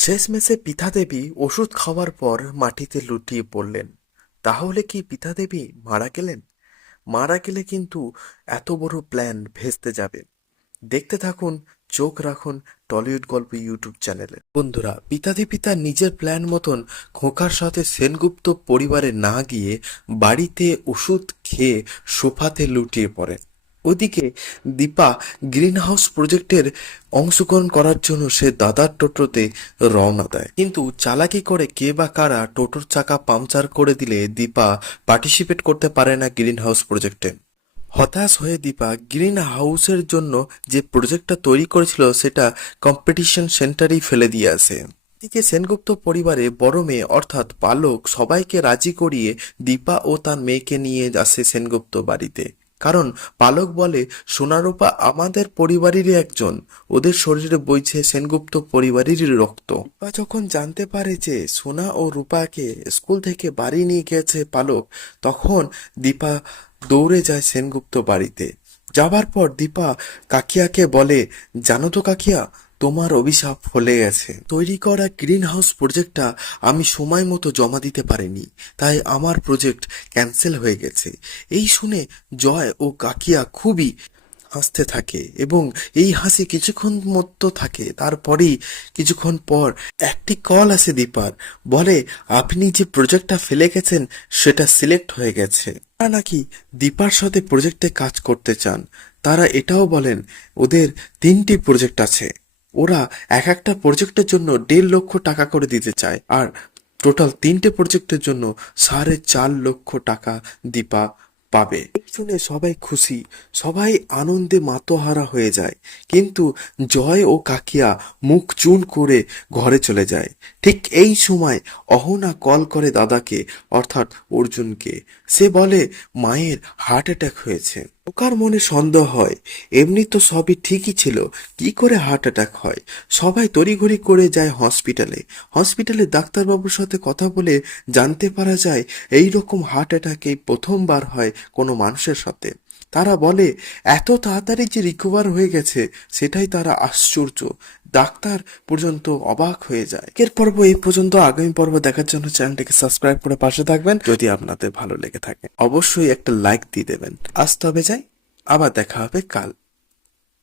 শেষমেশে পিতা দেবী ওষুধ খাওয়ার পর মাটিতে লুটিয়ে পড়লেন। তাহলে কি পিতা দেবী মারা গেলেন? মারা গেলে কিন্তু এত বড় প্ল্যান ভেস্তে যাবে। দেখতে থাকুন, চোখ রাখুন টলিউড গল্প ইউটিউব চ্যানেলে। বন্ধুরা, পিতাদেবী তার নিজের প্ল্যান মতন খোকার সাথে সেনগুপ্ত পরিবারে না গিয়ে বাড়িতে ওষুধ খেয়ে সোফাতে লুটিয়ে পড়েন। ওদিকে দীপা গ্রিন হাউস প্রজেক্টের অংশগ্রহণ করার জন্য সে দাদার টোটোতে রওনা দেয়, কিন্তু চালাকি করে কে বা কারা টোটোর চাকা পাংচার করে দিলে দীপা পার্টিসিপেট করতে পারে না গ্রিন হাউস প্রজেক্টে। হতাশ হয়ে দীপা গ্রিন হাউসের জন্য যে প্রজেক্টটা তৈরি করেছিল সেটা কম্পিটিশন সেন্টারেই ফেলে দিয়ে আসে। এদিকে সেনগুপ্ত পরিবারে বড় মেয়ে অর্থাৎ পালক সবাইকে রাজি করিয়ে দীপা ও তার মেয়েকে নিয়ে আসে সেনগুপ্ত বাড়িতে। কারণ পালক বলে, সোনারূপা আমাদের পরিবারেরই একজন, ওদের শরীরে বইছে সেনগুপ্ত পরিবারেরই রক্ত। দীপা যখন জানতে পারে যে সোনা ও রূপাকে স্কুল থেকে বাড়ি নিয়ে গেছে পালক, তখন দীপা দৌড়ে যায় সেনগুপ্ত বাড়িতে। যাবার পর দীপা কাকিয়াকে বলে, জানো তো কাকিয়া, তোমার অভিশাপ ফলে গেছে। তৈরি করা গ্রিন হাউস প্রজেক্টটা আমি সময় মতো জমা দিতে পারিনি, তাই আমার প্রজেক্ট ক্যান্সেল হয়ে গেছে। এই শুনে জয় ও কাকিয়া খুবই হাসতে থাকে এবং এই হাসি কিছুক্ষণ মতো থাকে। তারপরেই কিছুক্ষণ পর একটি কল আসে দীপার, বলে আপনি যে প্রজেক্টটা ফেলে গেছেন সেটা সিলেক্ট হয়ে গেছে। তারা নাকি দীপার সাথে প্রজেক্টে কাজ করতে চান। তারা এটাও বলেন ওদের 3টি প্রজেক্ট আছে, ওরা এক একটা প্রজেক্টের জন্য 1.5 লক্ষ টাকা করে দিতে চায়, আর টোটাল 3টে প্রজেক্টের জন্য 4.5 লক্ষ টাকা দীপা পাবে। শুনে সবাই খুশি, সবাই আনন্দে মাতোহারা হয়ে যায়, কিন্তু জয় ও কাকিয়া মুখ চুন করে ঘরে চলে যায়। ঠিক এই সময় অহনা কল করে দাদাকে অর্থাৎ অর্জুনকে। সে বলে মায়ের হার্ট অ্যাটাক হয়েছে। ওকার মনে সন্দেহ হয়, এমনি তো সবই ঠিকই ছিল, কি করে হার্ট অ্যাটাক হয়। সবাই তড়িঘড়ি করে যায় হসপিটালে। হসপিটালে ডাক্তারবাবুর সাথে কথা বলে জানতে পারা যায় এই রকম হার্ট অ্যাটাক এই প্রথমবার হয় কোনো মানুষের সাথে। তারা বলে এত তাড়াতাড়ি যে রিকভার হয়ে গেছে সেটাই তারা আশ্চর্য। ডাক্তার পর্যন্ত অবাক হয়ে যায়। এর পর্ব এই পর্যন্ত। আগামী পর্ব দেখার জন্য চ্যানেলটিকে সাবস্ক্রাইব করে পাশে থাকবেন। যদি আপনাদের ভালো লেগে থাকে অবশ্যই একটা লাইক দিয়ে দেবেন। আজ তবে যাই, আবার দেখা হবে কাল।